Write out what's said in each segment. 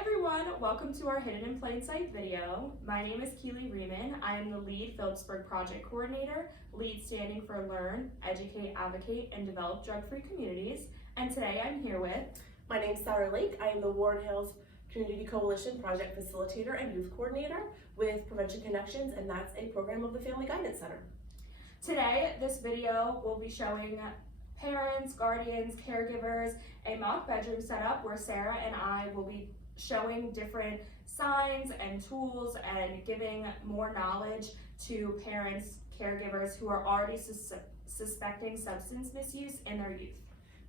everyone, welcome to our Hidden in Plain Sight video. My name is Keely Rehman. I am the lead Phillipsburg Project Coordinator, lead standing for Learn, Educate, Advocate, and Develop Drug-Free Communities. And today I'm here with... My name is Sarah Lake. I am the Warren Hills Community Coalition Project Facilitator and Youth Coordinator with Prevention Connections, and that's a program of the Family Guidance Center. Today, this video will be showing parents, guardians, caregivers, a mock bedroom setup where Sarah and I will be showing different signs and tools and giving more knowledge to parents, caregivers who are already suspecting substance misuse in their youth.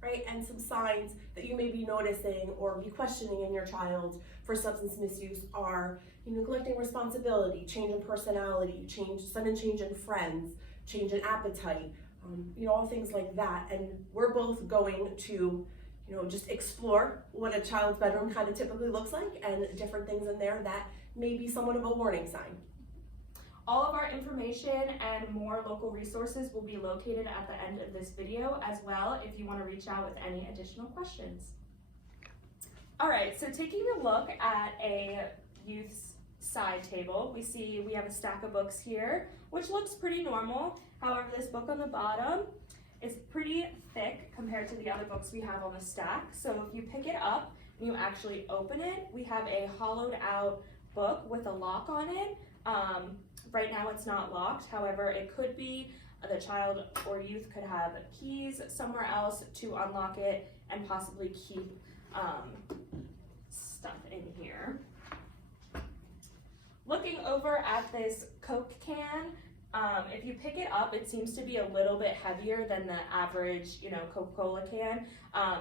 Right, and some signs that you may be noticing or be questioning in your child for substance misuse are neglecting responsibility, change in personality, sudden change in friends, change in appetite, all things like that. And we're both going to just explore what a child's bedroom kind of typically looks like and different things in there that may be somewhat of a warning sign. All of our information and more local resources will be located at the end of this video as well if you want to reach out with any additional questions. All right, so taking a look at a youth's side table, we have a stack of books here, which looks pretty normal. However, this book on the bottom is pretty thick compared to the other books we have on the stack. So if you pick it up and you actually open it, we have a hollowed out book with a lock on it. Right now it's not locked, however, it could be the child or youth could have keys somewhere else to unlock it and possibly keep stuff in here. Looking over at this Coke can, if you pick it up, it seems to be a little bit heavier than the average, Coca-Cola can.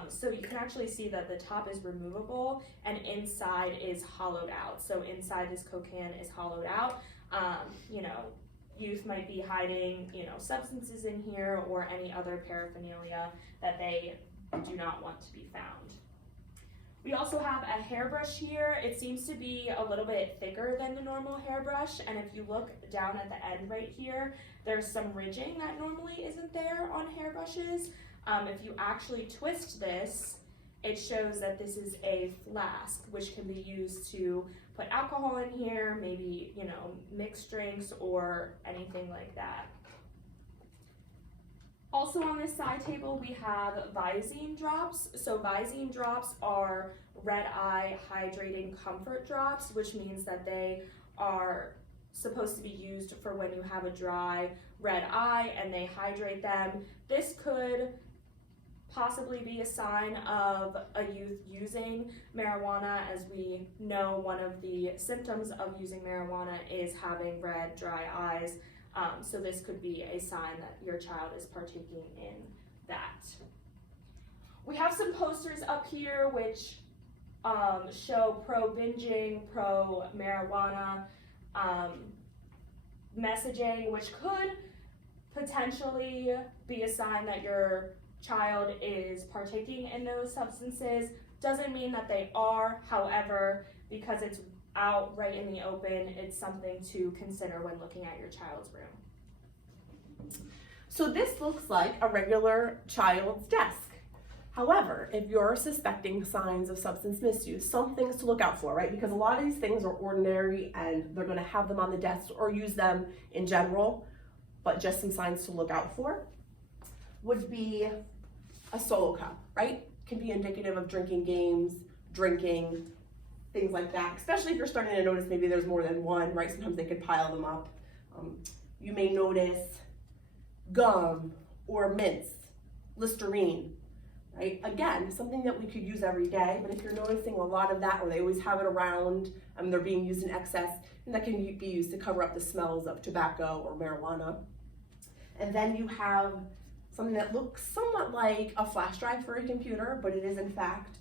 So you can actually see that the top is removable and inside is hollowed out. So inside this Coke can is hollowed out. Youth might be hiding, substances in here or any other paraphernalia that they do not want to be found. We also have a hairbrush here. It seems to be a little bit thicker than the normal hairbrush, and if you look down at the end right here, there's some ridging that normally isn't there on hairbrushes. If you actually twist this, it shows that this is a flask, which can be used to put alcohol in here, maybe, mixed drinks or anything like that. Also on this side table, we have Visine drops. So Visine drops are red eye hydrating comfort drops, which means that they are supposed to be used for when you have a dry red eye and they hydrate them. This could possibly be a sign of a youth using marijuana. As we know, one of the symptoms of using marijuana is having red, dry eyes. So this could be a sign that your child is partaking in that. We have some posters up here which show pro-binging, pro-marijuana messaging, which could potentially be a sign that your child is partaking in those substances. Doesn't mean that they are, however, because it's out right in the open, it's something to consider when looking at your child's room. So this looks like a regular child's desk. However, if you're suspecting signs of substance misuse, some things to look out for, right? Because a lot of these things are ordinary and they're going to have them on the desk or use them in general, but just some signs to look out for would be a solo cup, right? Can be indicative of drinking games, drinking, things like that, especially if you're starting to notice maybe there's more than one, right? Sometimes they could pile them up. You may notice gum or mints, Listerine, right? Again, something that we could use every day, but if you're noticing a lot of that or they always have it around and they're being used in excess, and that can be used to cover up the smells of tobacco or marijuana. And then you have something that looks somewhat like a flash drive for a computer, but it is in fact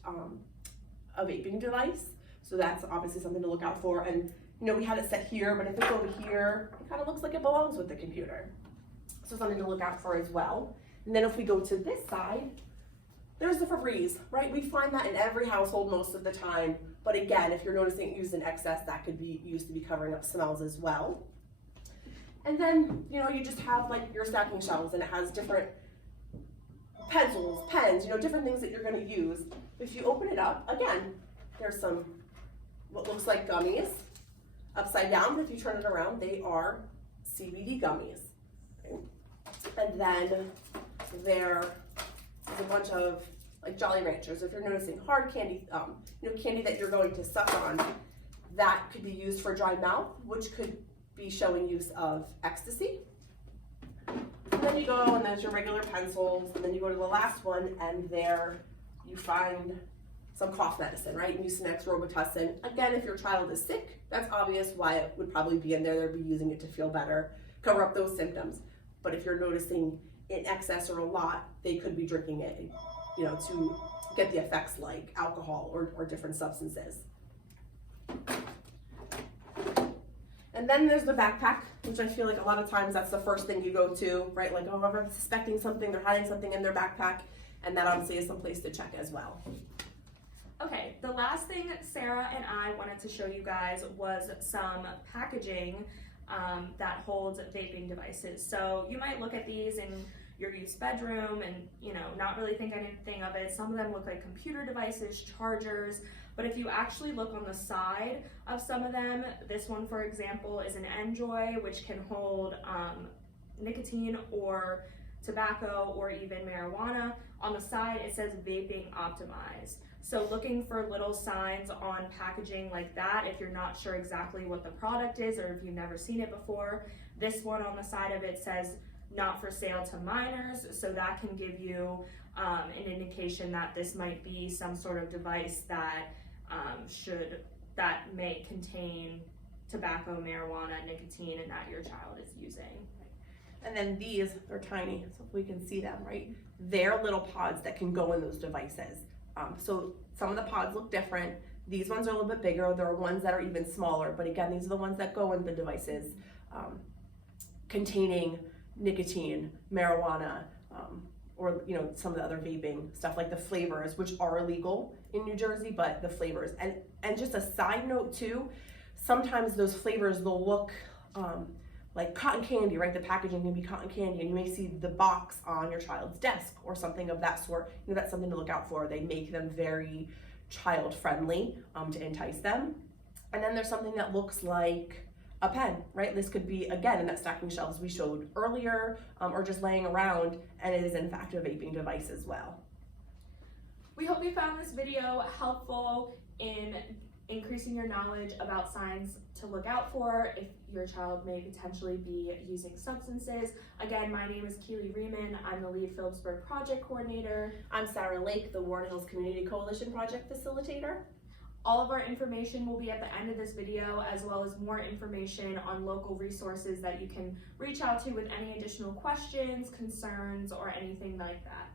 a vaping device. So that's obviously something to look out for. And we had it set here, but if it's over here, it kind of looks like it belongs with the computer. So something to look out for as well. And then if we go to this side, there's the Febreze, right? We find that in every household most of the time. But again, if you're noticing it used in excess, that could be used to be covering up smells as well. And then, you just have like your stacking shelves and it has different pencils, pens, different things that you're going to use. If you open it up, again, there's some what looks like gummies upside down, but if you turn it around, they are CBD gummies. Okay. And then there is a bunch of like Jolly Ranchers. If you're noticing hard candy, candy that you're going to suck on, that could be used for dry mouth, which could be showing use of ecstasy. And then you go and there's your regular pencils, and then you go to the last one, and there you find some cough medicine, right? Mucinex, Robitussin. Again, if your child is sick, that's obvious why it would probably be in there. They'd be using it to feel better, cover up those symptoms. But if you're noticing in excess or a lot, they could be drinking it, to get the effects like alcohol or different substances. And then there's the backpack, which I feel like a lot of times that's the first thing you go to, right? Like, oh, I'm suspecting something, they're hiding something in their backpack, and that obviously is some place to check as well. Okay, the last thing Sarah and I wanted to show you guys was some packaging that holds vaping devices. So you might look at these in your youth's bedroom and not really think anything of it. Some of them look like computer devices, chargers, but if you actually look on the side of some of them, this one for example is an Enjoy, which can hold nicotine or tobacco or even marijuana. On the side it says vaping optimized. So looking for little signs on packaging like that, if you're not sure exactly what the product is or if you've never seen it before, this one on the side of it says not for sale to minors, so that can give you an indication that this might be some sort of device that may contain tobacco, marijuana, nicotine, and that your child is using. And then these, they're tiny, so we can see them, right? They're little pods that can go in those devices. So some of the pods look different. These ones are a little bit bigger. There are ones that are even smaller, but again, these are the ones that go in the devices containing nicotine, marijuana, or some of the other vaping stuff like the flavors, which are illegal in New Jersey, but the flavors. And just a side note too, sometimes those flavors, they'll look like cotton candy, right? The packaging can be cotton candy, and you may see the box on your child's desk or something of that sort. That's something to look out for. They make them very child friendly to entice them. And then there's something that looks like a pen, right? This could be, again, in that stacking shelves we showed earlier, or just laying around, and it is in fact a vaping device as well. We hope you found this video helpful in increasing your knowledge about signs to look out for if your child may potentially be using substances. Again, my name is Keely Rehman. I'm the lead Phillipsburg Project Coordinator. I'm Sarah Lake, the Warren Hills Community Coalition Project Facilitator. All of our information will be at the end of this video, as well as more information on local resources that you can reach out to with any additional questions, concerns, or anything like that.